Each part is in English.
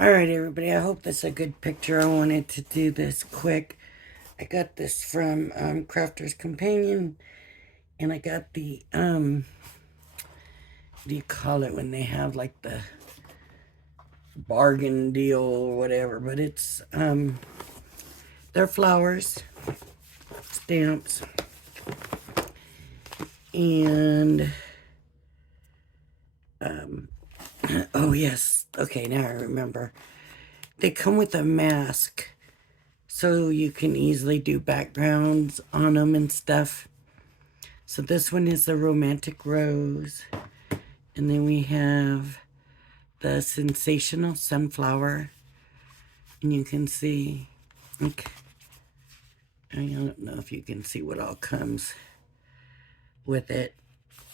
Alright, everybody, I hope this is a good picture. I wanted to do this quick. I got this from Crafter's Companion, and I got the, what do you call it when they have like the bargain deal or whatever, but it's, they're flowers, stamps, and, oh yes, okay, now I remember. They come with a mask, so you can easily do backgrounds on them and stuff. So this one is the Romantic Rose. And then we have the Sensational Sunflower. And you can see, like, I don't know if you can see what all comes with it.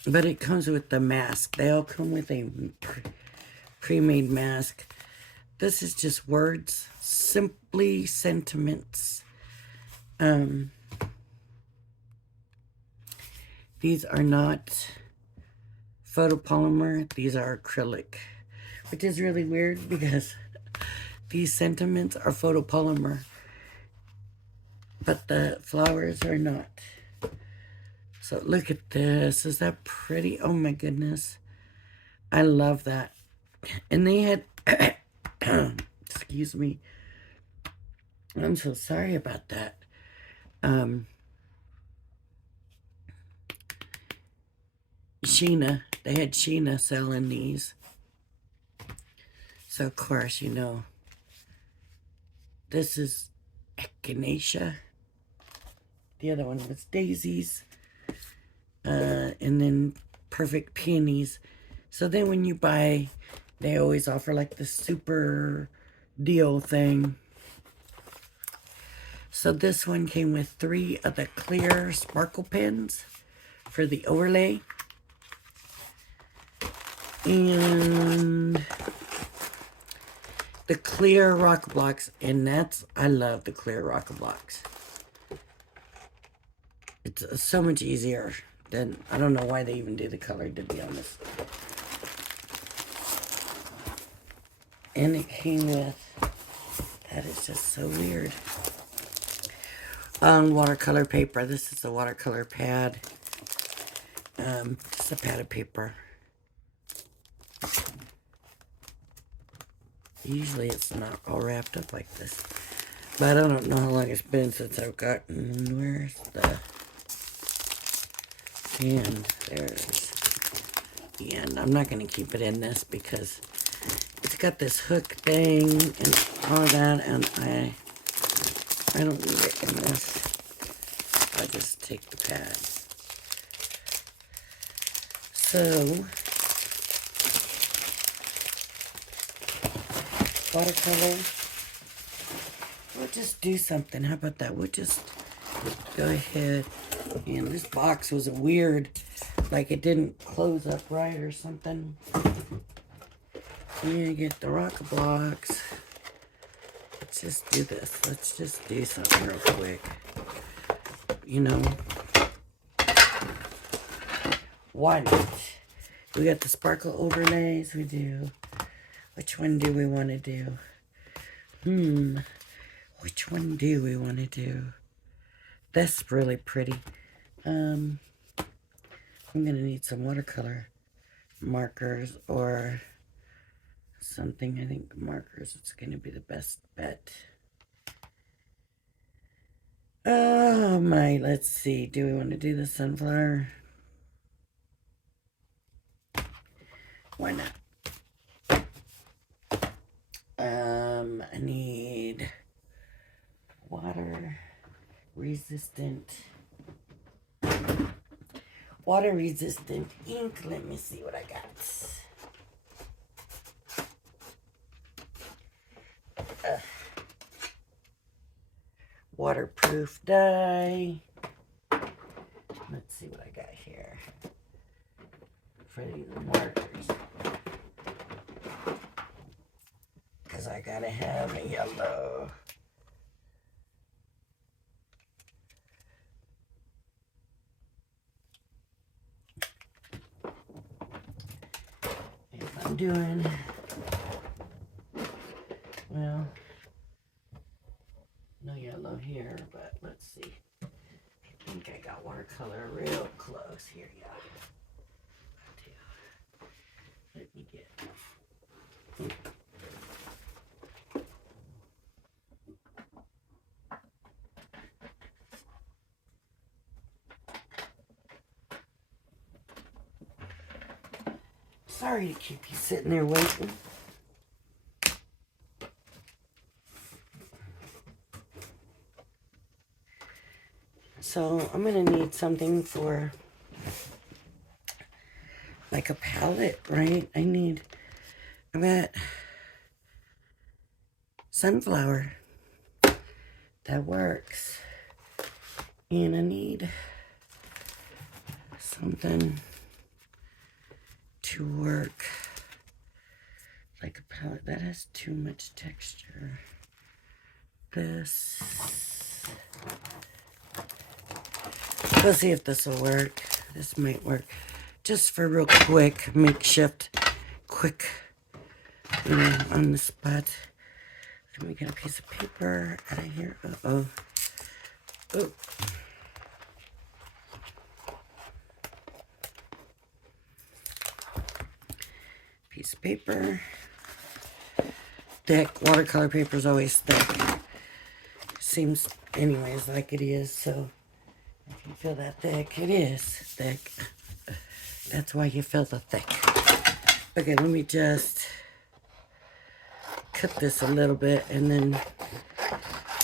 But it comes with the mask. They all come with a pre-made mask. This is just words, simply sentiments. These are not photopolymer, these are acrylic, which is really weird because these sentiments are photopolymer, but the flowers are not. So look at this. Is that pretty? Oh my goodness. I love that. And they had, excuse me. I'm so sorry about that. Sheena. They had Sheena selling these. So of course, you know, this is Echinacea. The other one was Daisies. And then Perfect Peonies. So then when you buy, they always offer like the super deal thing. So this one came with 3 of the clear sparkle pens for the overlay. And the clear rock blocks, and I love the clear rock blocks. It's so much easier than, I don't know why they even do the color, to be honest. And it came with, that is just so weird, watercolor paper. This is a watercolor pad, just a pad of paper. Usually it's not all wrapped up like this, but I don't know how long it's been since I've gotten, where's the end? There's the end. I'm not going to keep it in this because it's got this hook thing and all that, and I don't need it in this. I just take the pad. So, watercolor. We'll just do something. How about that? We'll just go ahead. And this box was weird. Like it didn't close up right or something. And you get the rock blocks. Let's just do this. Let's just do something real quick. You know. Why not? We got the sparkle overlays. We do. Which one do we want to do? Which one do we want to do? That's really pretty. I'm going to need some watercolor markers or something. I think markers is going to be the best bet. Oh my, let's see. Do we want to do the sunflower? Why not? I need water resistant ink. Let me see what I got. Waterproof dye. Let's see what I got here for these markers, because I gotta have a yellow. If I'm doing Well, no yellow here, but let's see. I think I got watercolor real close here, yeah. Let me get. Sorry to keep you sitting there waiting. So I'm gonna need something for like a palette, right? I got sunflower. That works. And I need something to work like a palette. That has too much texture. This. We'll see if this will work. This might work. Just for real quick, makeshift, quick, on the spot. Let me get a piece of paper out of here. Uh-oh. Oh. Piece of paper. Thick. Watercolor paper is always thick. Seems, anyways, like it is. So, if you feel that thick, it is thick. That's why you feel the thick. Okay, let me just cut this a little bit, and then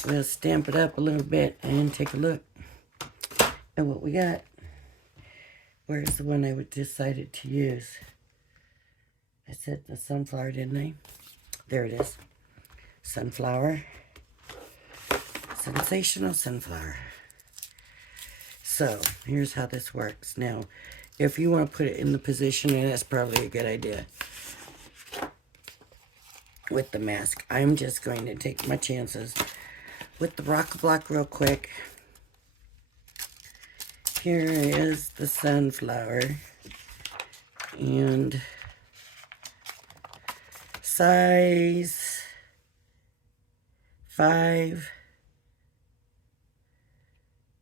we'll stamp it up a little bit and take a look at what we got. Where's the one I decided to use? I said the sunflower, didn't I? There it is. Sunflower. Sensational sunflower. So, here's how this works. Now, if you want to put it in the position, and that's probably a good idea with the mask. I'm just going to take my chances with the rock block real quick. Here is the sunflower. And size 5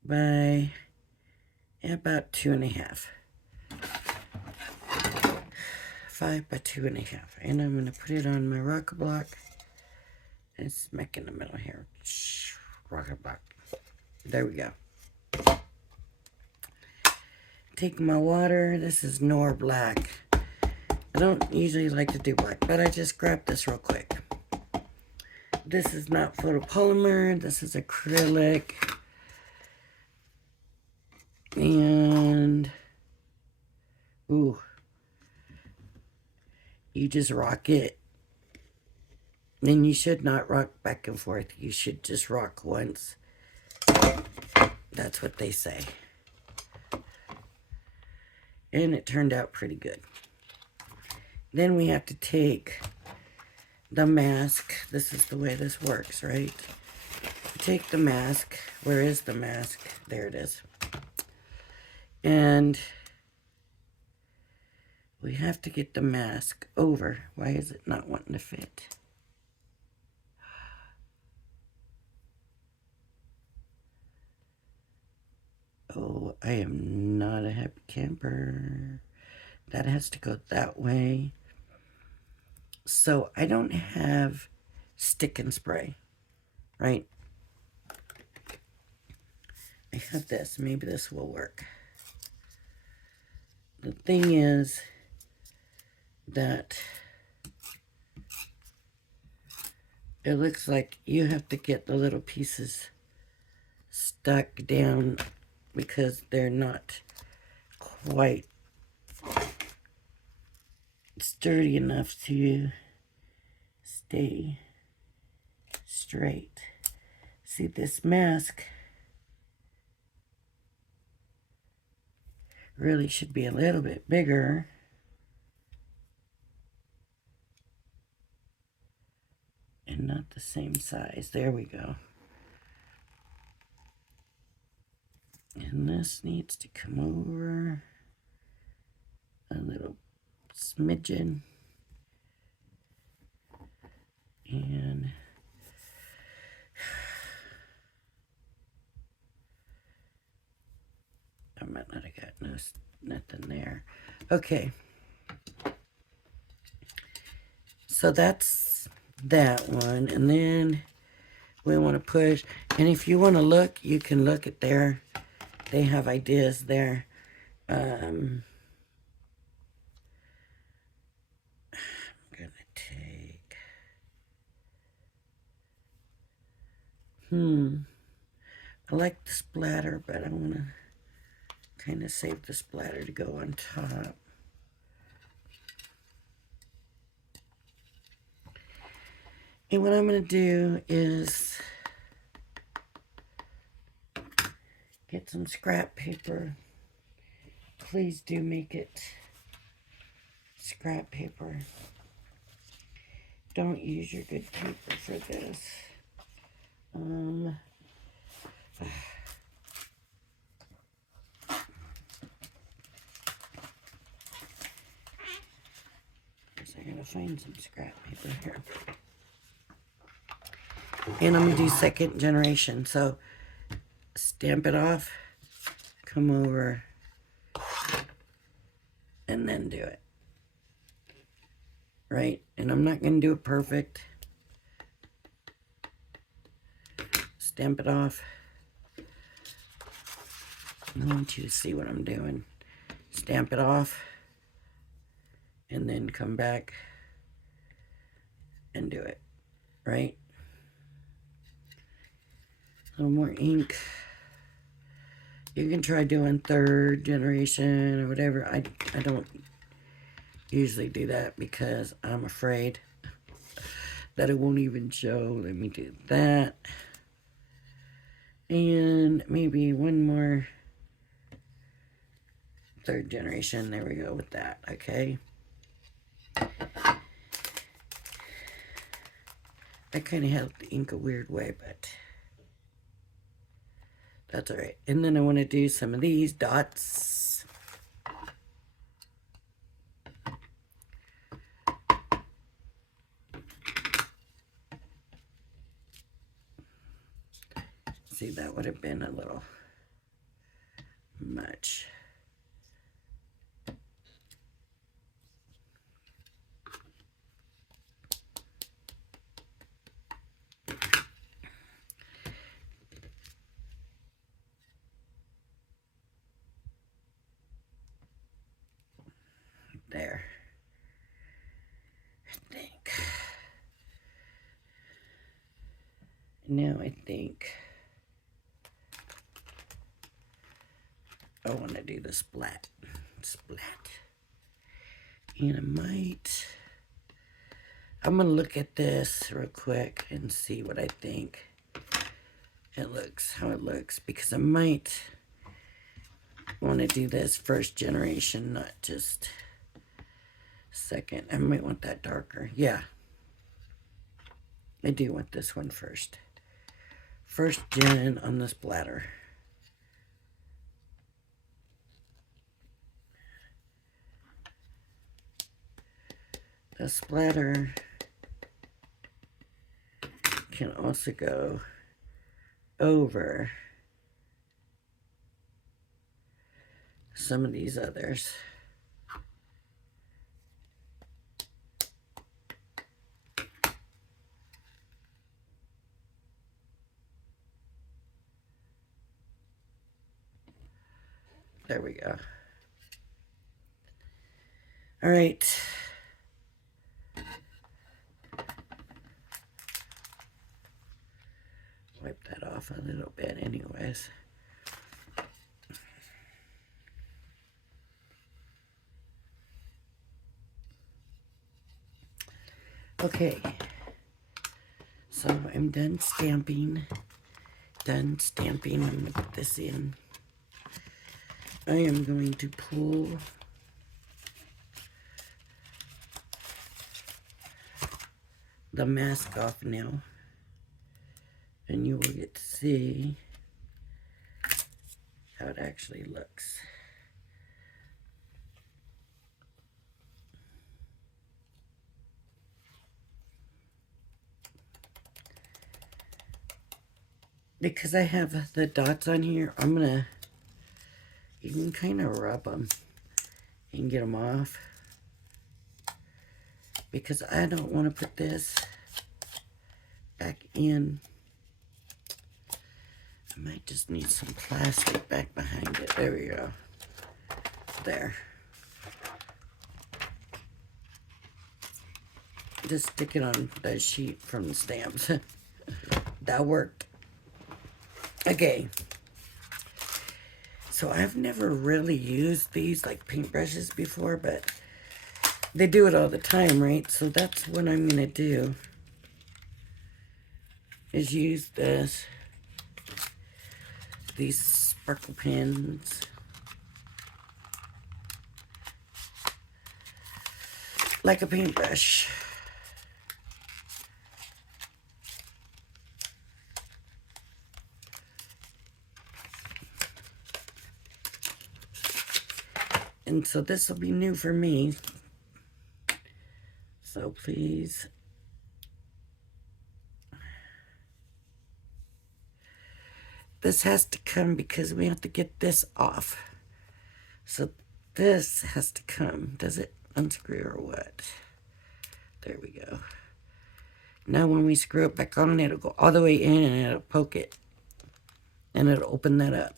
by about 2.5. 5 by 2.5. And I'm going to put it on my rocker block and smack in the middle here. Rocker block. There we go. Take my water. This is Nor Black. I don't usually like to do black, but I just grabbed this real quick. This is not photopolymer. This is acrylic. And, ooh, you just rock it. Then you should not rock back and forth. You should just rock once. That's what they say. And it turned out pretty good. Then we have to take the mask. This is the way this works, right? Take the mask. Where is the mask? There it is. And we have to get the mask over. Why is it not wanting to fit? Oh, I am not a happy camper. That has to go that way. So I don't have stick and spray, right? I have this. Maybe this will work. The thing is that it looks like you have to get the little pieces stuck down because they're not quite sturdy enough to stay straight. See, this mask really should be a little bit bigger. And not the same size. There we go. And this needs to come over a little smidgen. And not that I got nothing there. Okay. So that's that one. And then we want to push. And if you want to look, you can look at there. They have ideas there. I'm going to take... I like the splatter, but I want to kind of save the splatter to go on top. And what I'm going to do is get some scrap paper. Please do make it scrap paper. Don't use your good paper for this. Guess I gotta find some scrap paper here. And I'm gonna do second generation. So stamp it off, come over, and then do it. Right? And I'm not gonna do it perfect. Stamp it off. I want you to see what I'm doing. Stamp it off, and then come back and do it. Right? A little more ink. You can try doing third generation or whatever. I don't usually do that because I'm afraid that it won't even show. Let me do that. And maybe one more third generation. There we go with that. Okay. I kind of held the ink a weird way, but that's all right. And then I want to do some of these dots. See, that would have been a little much. There. I think. Now I think I want to do the splat. And I'm going to look at this real quick and see what I think how it looks, because I might want to do this first generation, not just second. I might want that darker. Yeah. I do want this one first. First gen on the splatter. The splatter can also go over some of these others. There we go. All right. Wipe that off a little bit anyways. Okay. So I'm done stamping. I'm going to put this in. I am going to pull the mask off now, and you will get to see how it actually looks. Because I have the dots on here, I'm gonna You can kind of rub them and get them off, because I don't want to put this back in. I might just need some plastic back behind it. There we go. There. Just stick it on that sheet from the stamps. That worked. Okay. So I've never really used these like paintbrushes before, but they do it all the time, right? So that's what I'm gonna do, is use these sparkle pens, like a paintbrush. And so this will be new for me. So please. This has to come because we have to get this off. So this has to come. Does it unscrew or what? There we go. Now when we screw it back on, it'll go all the way in and it'll poke it. And it'll open that up.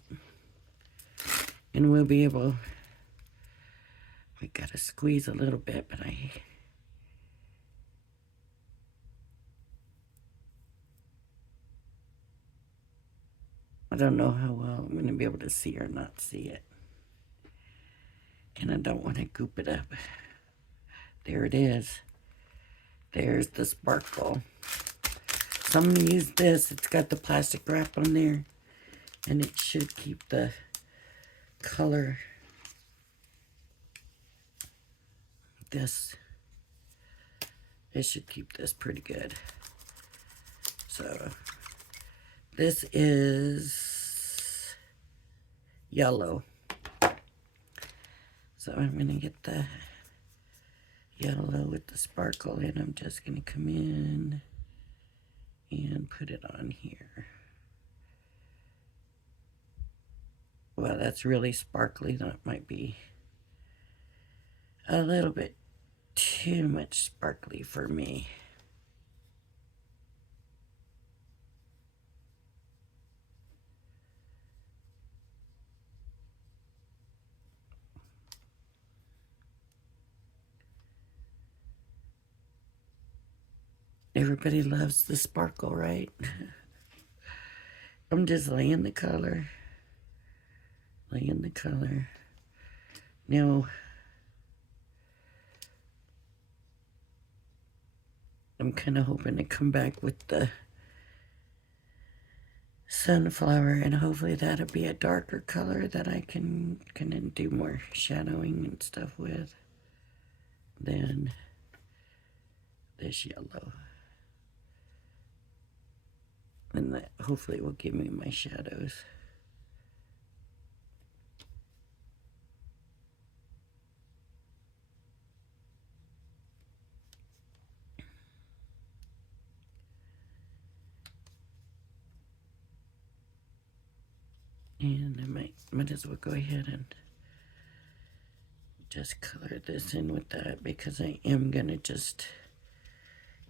And we'll be able... We gotta squeeze a little bit, but I don't know how well I'm gonna be able to see or not see it. And I don't want to goop it up. There it is. There's the sparkle. So I'm going to use this. It's got the plastic wrap on there. And it should keep the color. It should keep this pretty good. So this is yellow. So I'm going to get the yellow with the sparkle, and I'm just going to come in and put it on here. Well, that's really sparkly. That might be a little bit too much sparkly for me. Everybody loves the sparkle, right? I'm just laying the color. Laying the color. Now, I'm kind of hoping to come back with the sunflower, and hopefully that'll be a darker color that I can kind of do more shadowing and stuff with than this yellow. And that hopefully will give me my shadows. And I might as well go ahead and just color this in with that, because I am going to just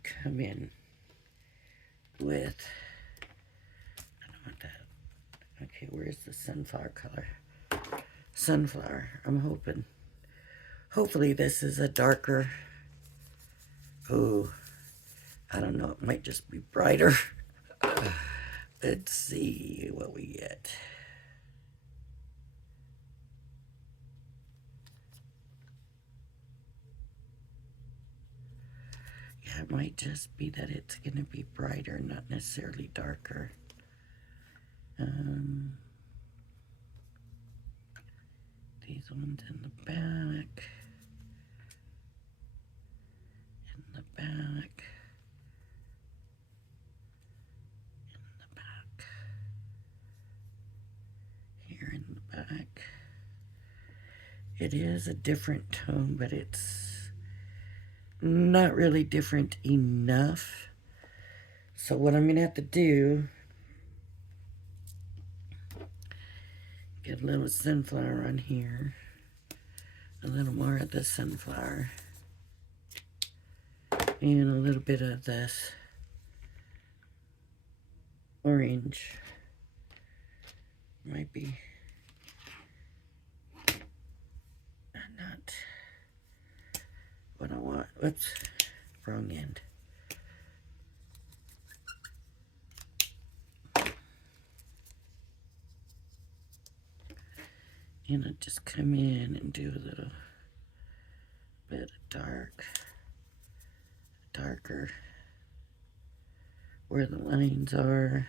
come in with, I don't want that. Okay, where's the sunflower color? Sunflower, I'm hoping. Hopefully this is a darker, oh, I don't know, it might just be brighter. Let's see what we get. Yeah, it might just be that it's going to be brighter, not necessarily darker. These ones in the back. In the back. In the back. Here in the back. It is a different tone, but it's not really different enough. So what I'm going to have to do Get a little sunflower on here. A little more of the sunflower. And a little bit of this orange. Might be not what I want. Whoops, wrong end. And I just come in and do a little bit of darker where the lines are.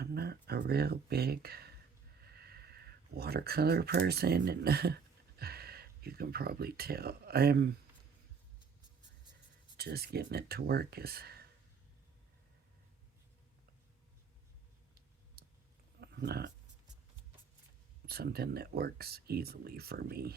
I'm not a real big watercolor person, and you can probably tell I'm just getting it to work is not something that works easily for me.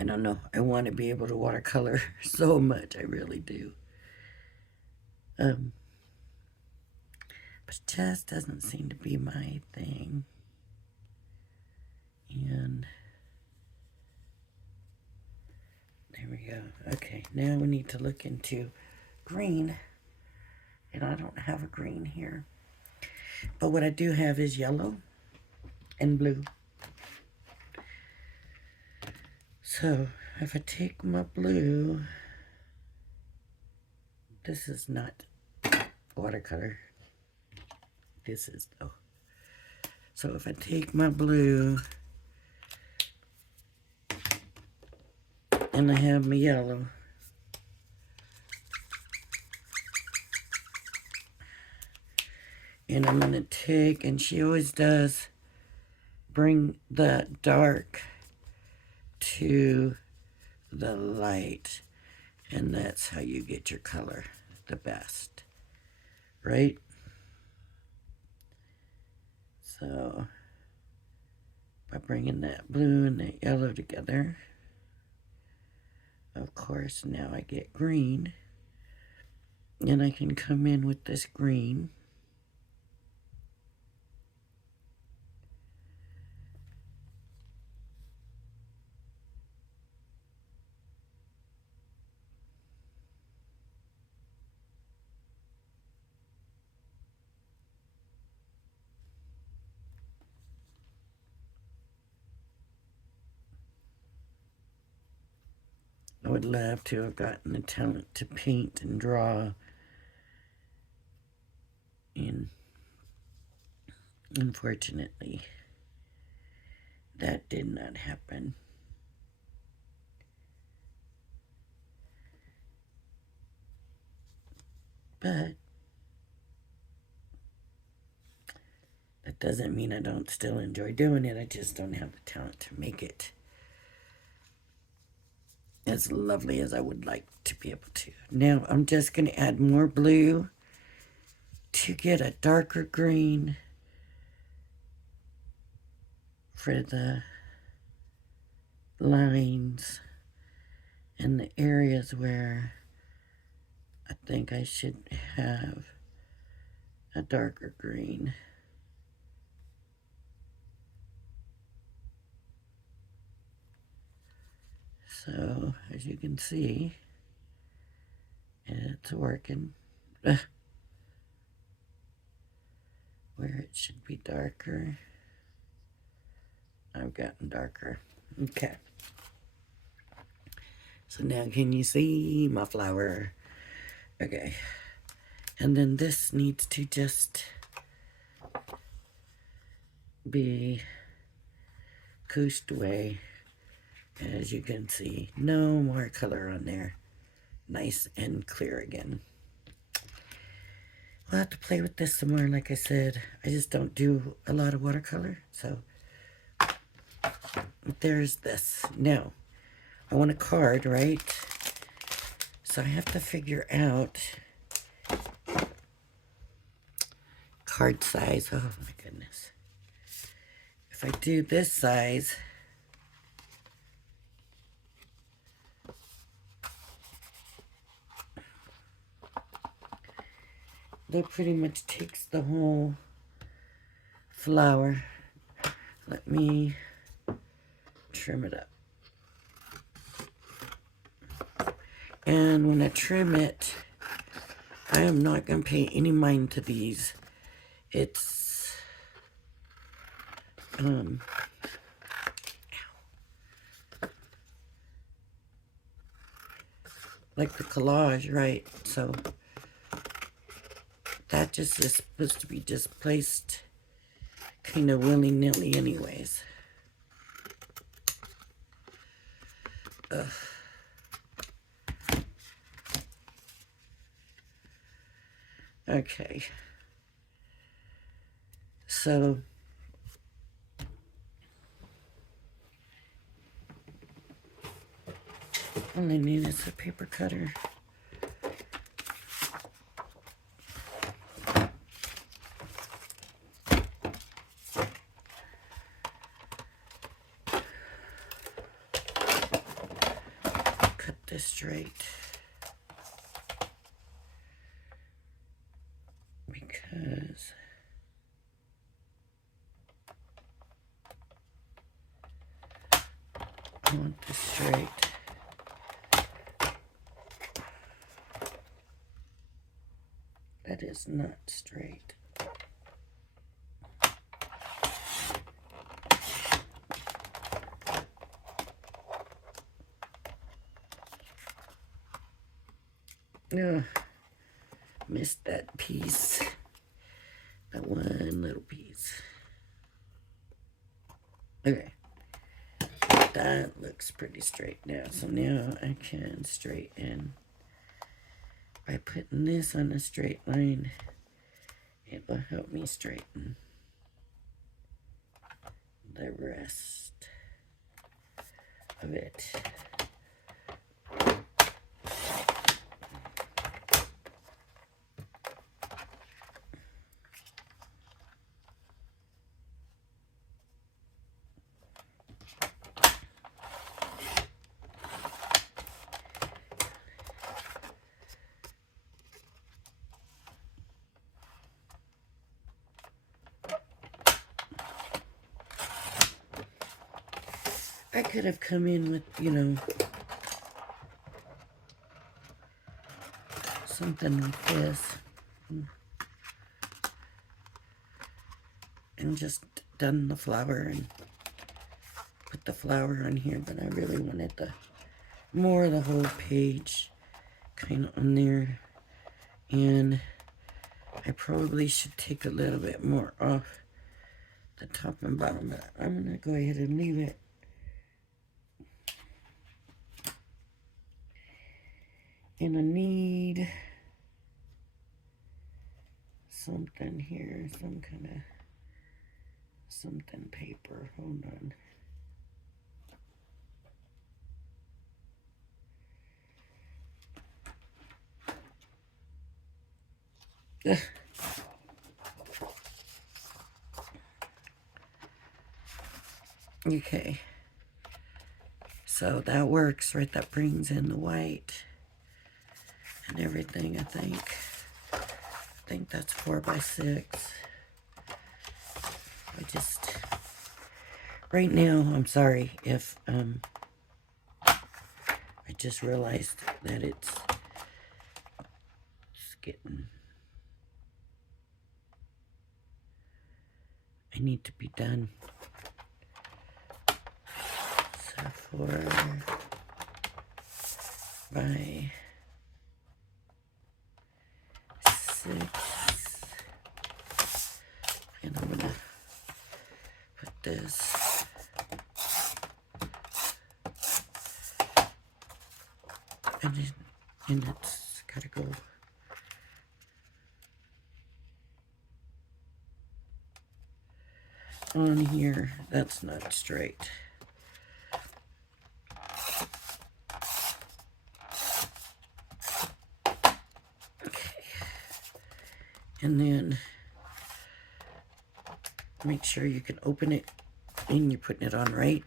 I don't know. I want to be able to watercolor so much. I really do. But it just doesn't seem to be my thing. And there we go. Okay, now we need to look into green. And I don't have a green here. But what I do have is yellow and blue. So if I take my blue, this is not watercolor. This is though. So if I take my blue and I have my yellow, and I'm going to take, and she always does bring the dark to the light, and that's how you get your color the best, right? So by bringing that blue and that yellow together, of course now I get green, and I can come in with this green I would love to have gotten the talent to paint and draw, and unfortunately, that did not happen. But that doesn't mean I don't still enjoy doing it. I just don't have the talent to make it as lovely as I would like to be able to. Now I'm just going to add more blue to get a darker green for the lines and the areas where I think I should have a darker green. So, as you can see, it's working. Where it should be darker. I've gotten darker. Okay. So now can you see my flower? Okay. And then this needs to just be cooshed away. As you can see, no more color on there. Nice and clear again. I'll have to play with this some more. Like I said, I just don't do a lot of watercolor. So there's this. Now, I want a card, right? So I have to figure out card size. Oh my goodness. If I do this size, that pretty much takes the whole flower. Let me trim it up. And when I trim it, I am not going to pay any mind to these. It's like the collage, right? So that just is supposed to be just placed kind of willy-nilly anyways. Ugh. Okay. So all I need is a paper cutter. Cut this straight. Because I want this straight. That is not straight. Ugh, missed that piece. That one little piece. Okay. That looks pretty straight now. So now I can straighten. By putting this on a straight line, it will help me straighten the rest of it. I could have come in with, you know, something like this and just done the flower and put the flower on here, but I really wanted the more of the whole page kind of on there, and I probably should take a little bit more off the top and bottom, but I'm gonna go ahead and leave it. And I need something here, some kind of something paper. Hold on. Ugh. Okay. So that works, right? That brings in the white and everything, I think. I think that's 4 by 6. I just, right now, I'm sorry if, I just realized that it's getting, I need to be done. 4 by 6, and I'm gonna put this and it's gotta go on here. That's not straight. Okay, and then make sure you can open it and you're putting it on right.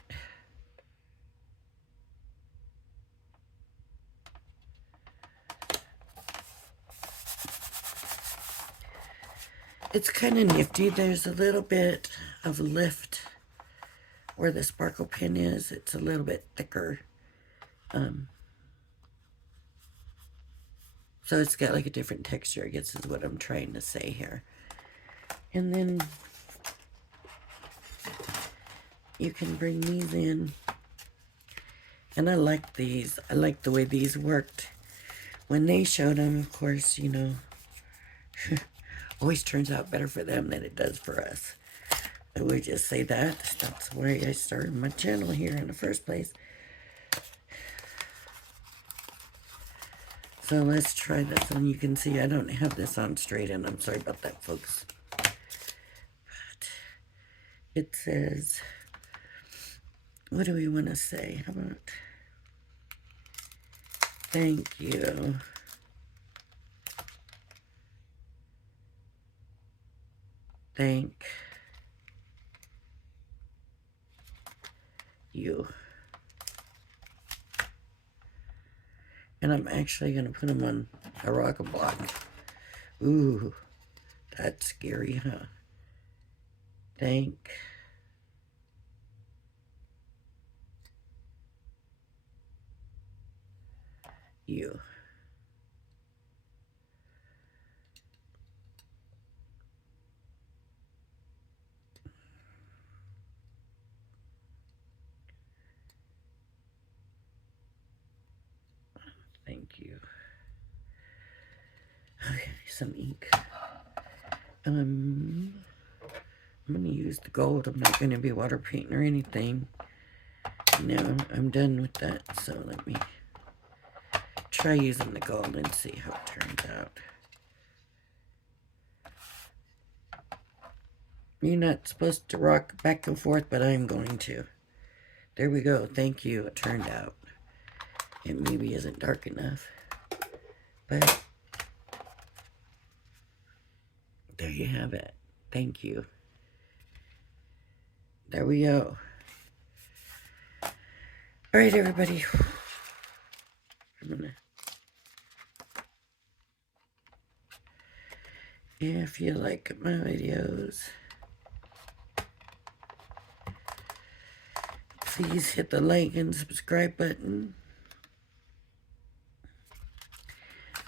It's kind of nifty. There's a little bit of lift where the sparkle pin is. It's a little bit thicker. So it's got like a different texture, I guess is what I'm trying to say here. And then you can bring these in. And I like these. I like the way these worked. When they showed them, of course, you know, always turns out better for them than it does for us. I would just say that. That's why I started my channel here in the first place. So let's try this, and you can see I don't have this on straight, and I'm sorry about that, folks. But it says, what do we want to say? How about thank you. Thank you. And I'm actually going to put them on a rocker block. Ooh, that's scary, huh? Thank you. Thank you. Okay, some ink. I'm going to use the gold. I'm not going to be water painting or anything. No, I'm done with that. So let me try using the gold and see how it turns out. You're not supposed to rock back and forth, but I'm going to. There we go. Thank you. It turned out. It maybe isn't dark enough, but there you have it. Thank you. There we go. All right, everybody. I'm gonna, if you like my videos, please hit the like and subscribe button.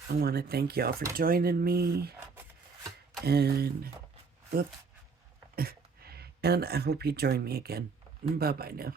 I want to thank y'all for joining me, and whoop, and I hope you join me again. Bye-bye now.